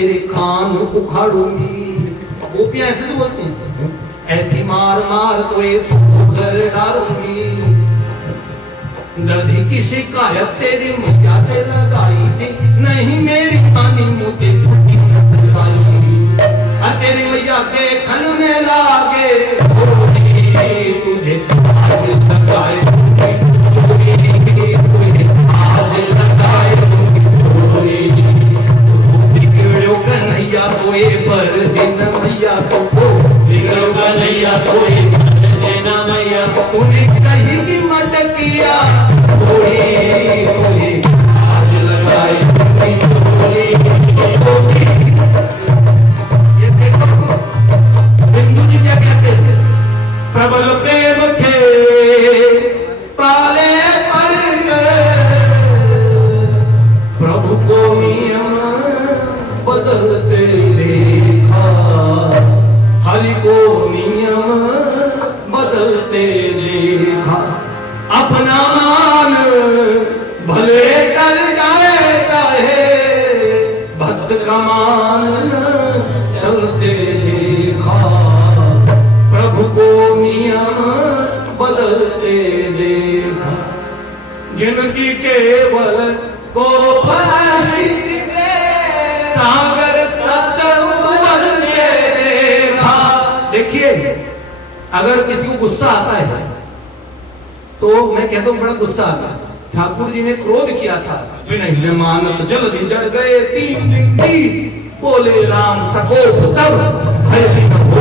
तेरे कान उखाड़ूंगी। गोपियां ऐसे तो बोलती हैं, ऐसी मार मार तो ये घर डालूंगी। दर्द की शिकायत तेरी मैया से लगाई थी, नहीं मेरी पानी मुझे फूटी सताई। तेरी मैया के खन में लागे तुझे आज लगाए कन्हैया कोई पर जिन मैया को कन्हैया कोई जिन मैया उन्हें कहीं की मटकिया आज लगाए। ये देखो हिंदू जी क्या कहते हैं, प्रबल प्रेम थे पाले पर प्रभु को नियम बदलते देखा, हरि को नियम बदलते देखा। अपना मान भले टल जाए चाहे भक्त का मान चलते देखा, प्रभु को नियम बदलते देखा। जिनकी केवल को सागर सतवर देखा। देखिए अगर किसी को गुस्सा आता है तो मैं कहता हूं बड़ा गुस्सा आ गया, ठाकुर जी ने क्रोध किया था, विनय मानव जल्दी जल गए 3 दिन की, बोले राम सकोप तब भय न हो।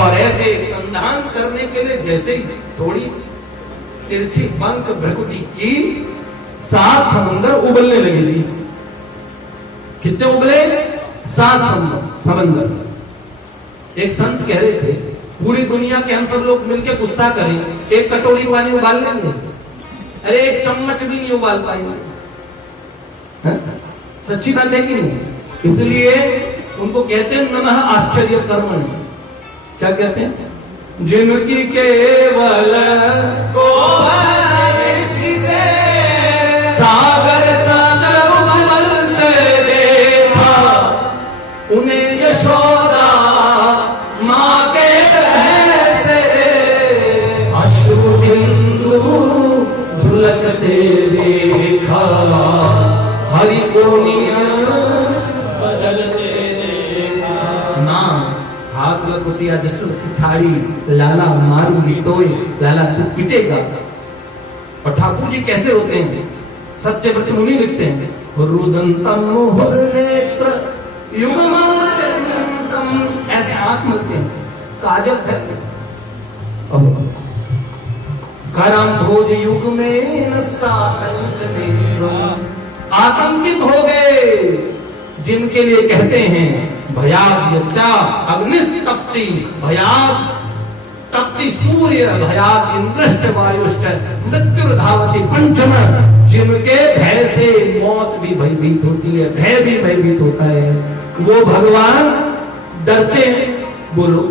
और ऐसे संधान करने के लिए जैसे ही थोड़ी तिरछी पंख भ्रकुटी की, 7 समुंदर उबलने लगे थी। कितने उबले? 7 समंदर। एक संत कह रहे थे, पूरी दुनिया के हम सब लोग मिलकर गुस्सा करें, एक कटोरी पानी उबाल लेंगे? अरे एक चम्मच भी नहीं उबाल पाएंगे। सच्ची बात है कि नहीं? इसलिए उनको कहते हैं नमः आश्चर्य कर्म। क्या कहते हैं? जिनकी केवल को सागर सागर उबलते देखा, उन्हें यशोदा माँ के से अश्रु बिंदु धुलकते देखा, हरि को नियम बदलते देखा। नाम हाथ लकुटिया जसु ठाड़ी, लाला मारूंगी तोय, लाला तू पिटेगा। और ठाकुर जी कैसे होते हैं? सत्यव्रत मुनि लिखते हैं, रुदंतम मुहुर नेत्र युगमादंतम, ऐसे आंख मलते हैं, काजल है करम भोज युग में न सातंक नेत्र। आतंकित हो गए जिनके लिए कहते हैं भयाद यस्या अग्निस्तप्ति, भयाद तप्ति सूर्य, भयाद इंद्रश्च वायुश्च मृत्युर्धावति पंचम। जिनके भय से मौत भी भयभीत होती है, भय भी भयभीत होता है, वो भगवान डरते हैं। बोलो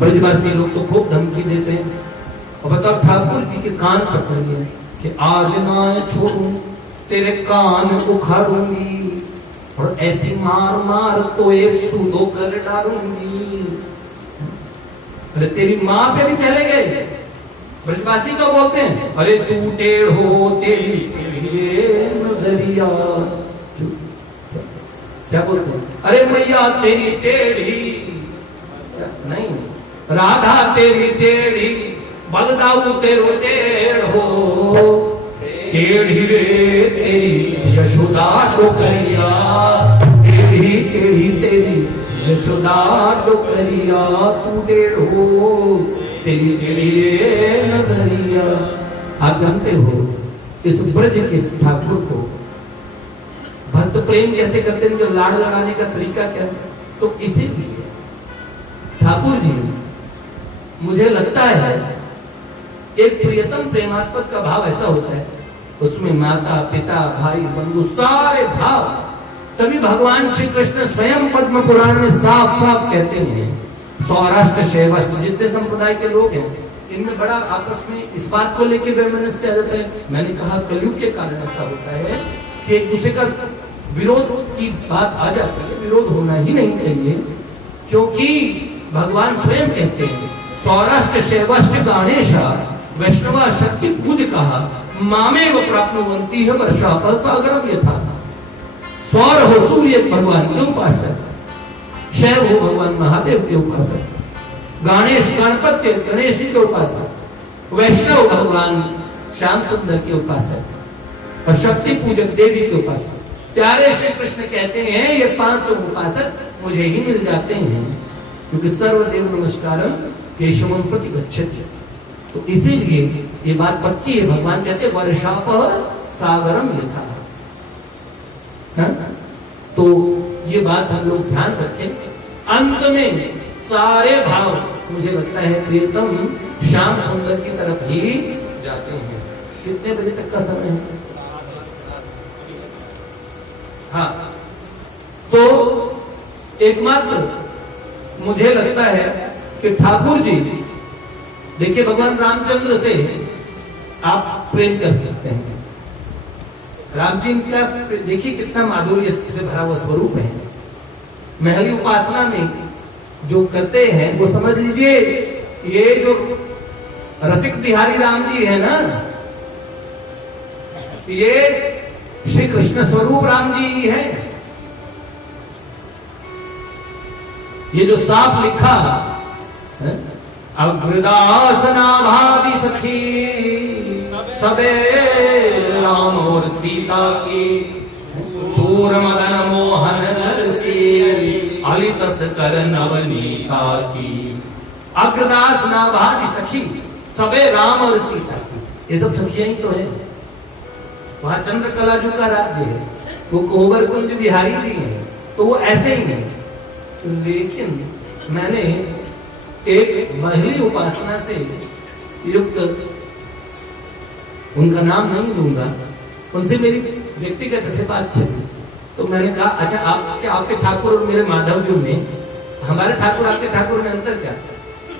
ब्रजवासी लोग तो खूब धमकी देते हैं। और बताओ ठाकुर जी के कान पकड़ लिए कि आज ना छोड़ू तेरे कान उखाड़ूंगी, और ऐसी मार मार तो एक सूदो कर डालूंगी। अरे तेरी माँ पे भी चले गए। ब्रजवासी तो बोलते हैं, अरे तू टेढ़ हो तेरी नजरिया। क्या बोलते हैं? अरे मैया तेरी टेढ़ी नहीं, राधा तेरी टेढ़ी, बलदाऊ तेरो टेढ़ हो, टेढ़ी रे तेरी यशोदा टोकरिया, टेढ़ी टेढ़ी तेरी यशोदा टोकरिया, तू टेढ़ हो तेरी टेढ़ी नजरिया। आप जानते हो इस ब्रज के ठाकुर को भक्त प्रेम कैसे करते हैं, जो लाड़ लगाने का तरीका क्या है? तो इसीलिए ठाकुर जी, मुझे लगता है एक प्रियतम प्रेमास्पद का भाव ऐसा होता है, उसमें माता पिता भाई बंधु सारे भाव सभी भगवान श्री कृष्ण स्वयं पद्म पुराण में साफ साफ कहते हैं। सौराष्ट्र शैवाष्ट्र जितने संप्रदाय के लोग हैं, इनमें बड़ा आपस में इस बात को लेकर वैमनस्य आ जाता है। मैंने कहा कलयुग के कारण ऐसा होता है कि एक दूसरे का विरोध की बात आ जाती है, विरोध होना ही नहीं चाहिए, क्योंकि भगवान स्वयं कहते हैं सौराष्ट्र शैवश्च गणेश वैष्णवा शक्ति पूज कहा मामेव प्राप्नुवन्ति है वर्षापल सागरम यथा। सौर हो सूर्य भगवान के उपासक, शैव हो भगवान महादेव के उपासक, गणेश गणपति गणेश के उपासक, वैष्णव भगवान श्याम सुंदर के उपासक और शक्ति पूजक देवी के उपासक। प्यारे श्री कृष्ण कहते हैं ये पांचों उपासक मुझे ही मिल जाते हैं, क्योंकि सर्वदेव नमस्कारम केशवम प्रति गच्छति। तो इसीलिए ये बात पक्की है, भगवान कहते वर्षाप सागरम यथा। तो ये बात हम लोग ध्यान रखें। अंत में सारे भाव मुझे लगता है प्रियतम श्याम सुंदर की तरफ ही जाते हैं। कितने बजे तक का समय है? हाँ, तो एकमात्र मुझे लगता है कि ठाकुर जी, देखिए भगवान रामचंद्र से आप प्रेम कर सकते हैं। राम जी का देखिए कितना माधुर्य से भरा हुआ स्वरूप है। महली उपासना में जो करते हैं वो समझ लीजिए ये जो रसिक बिहारी राम जी है ना, ये श्री कृष्ण स्वरूप राम जी है। ये जो साफ लिखा अग्रदासना भावी सखी सबे राम और सीता की सूर मदन मोहन नरसी अलितस कर नवनीता की। अग्रदास नाभारी सखी सबे राम और सीता की, ये सब सखियां ही तो है। वहां चंद्रकला जी का राज्य है, वो कोबर कुंज बिहारी जी है, तो वो ऐसे ही है। लेकिन मैंने एक महली उपासना से युक्त, उनका नाम नहीं लूंगा, उनसे मेरी व्यक्तिगत से बात चली। तो मैंने कहा अच्छा आपके ठाकुर और मेरे माधव जी में, हमारे ठाकुर आपके ठाकुर में अंतर क्या?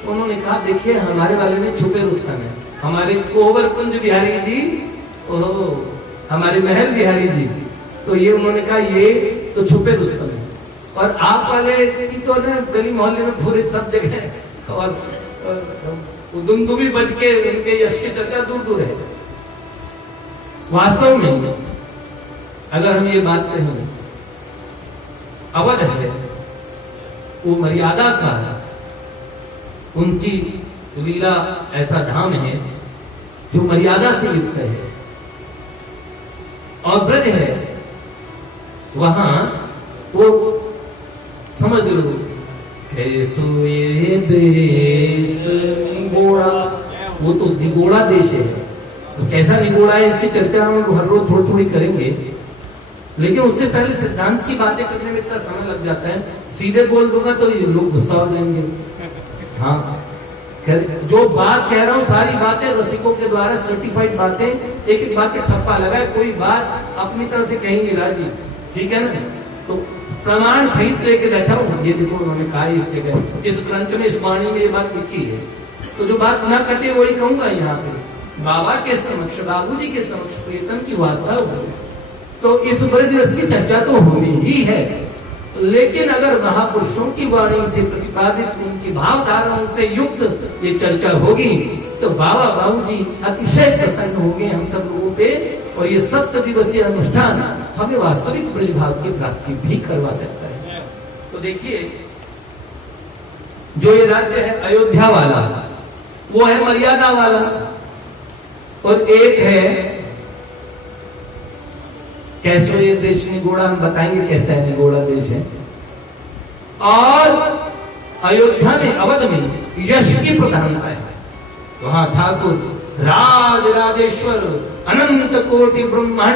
उन्होंने कहा देखिए हमारे वाले में छुपे रुस्तम है, हमारे कोवर कुंज बिहारी जी और हमारे महल बिहारी जी, तो ये उन्होंने कहा ये तो छुपे रुस्तम है, और आप वाले की तो ना गली मोहल्ले में पूरे सब जगह और दुमदुमी बज के उनके यश की चर्चा दूर दूर है। वास्तव में अगर हम ये बात कहें, अवध है वो मर्यादा का, उनकी लीला ऐसा धाम है जो मर्यादा से युक्त है, और ब्रज है वहां वो समझ लो देश निगोड़ा, वो तो निगोड़ा देश है। तो कैसा निगोड़ा है इसकी चर्चा हम हर रोज थोड़ी थोड़ी करेंगे, लेकिन उससे पहले सिद्धांत की बातें करने में इतना समय लग जाता है। सीधे बोल दूंगा तो ये लोग गुस्सा हो जाएंगे। हाँ, जो बात कह रहा हूँ सारी बातें रसिकों के द्वारा सर्टिफाइड बातें, एक एक बात पे ठप्पा लगा है, कोई बात अपनी तरफ से कहीं नहीं राजी, ठीक है ना? तो प्रमाण सहित लेके बैठा हूँ। ये देखो उन्होंने कहा इस जगह, इस ग्रंथ में, इस वाणी में ये बात लिखी है, तो जो बात ना कटे वही कहूंगा। यहाँ पे बाबा के समक्ष, बाबूजी के समक्ष प्रीतम की वार्ता होगी, तो इस ब्रज रस की चर्चा तो होनी ही है। लेकिन अगर महापुरुषों की वाणी से प्रतिपादित उनकी भावधाराओं से युक्त ये चर्चा होगी तो बाबा बाबूजी अतिशय प्रसन्न होंगे हम सब लोगों पे, और ये 7 दिवसीय अनुष्ठान हमें वास्तविक ब्रज भाव की प्राप्ति भी करवा सकता है। तो देखिए जो ये राज्य है अयोध्या वाला, वो है मर्यादा वाला, और एक है कैसे ये देश निगोड़ा, हम बताएंगे कैसा है निगोड़ा देश है। और अयोध्या में, अवध में यश की प्रधानता है। वहां ठाकुर राज राजेश्वर अनंत कोटि ब्रह्मांड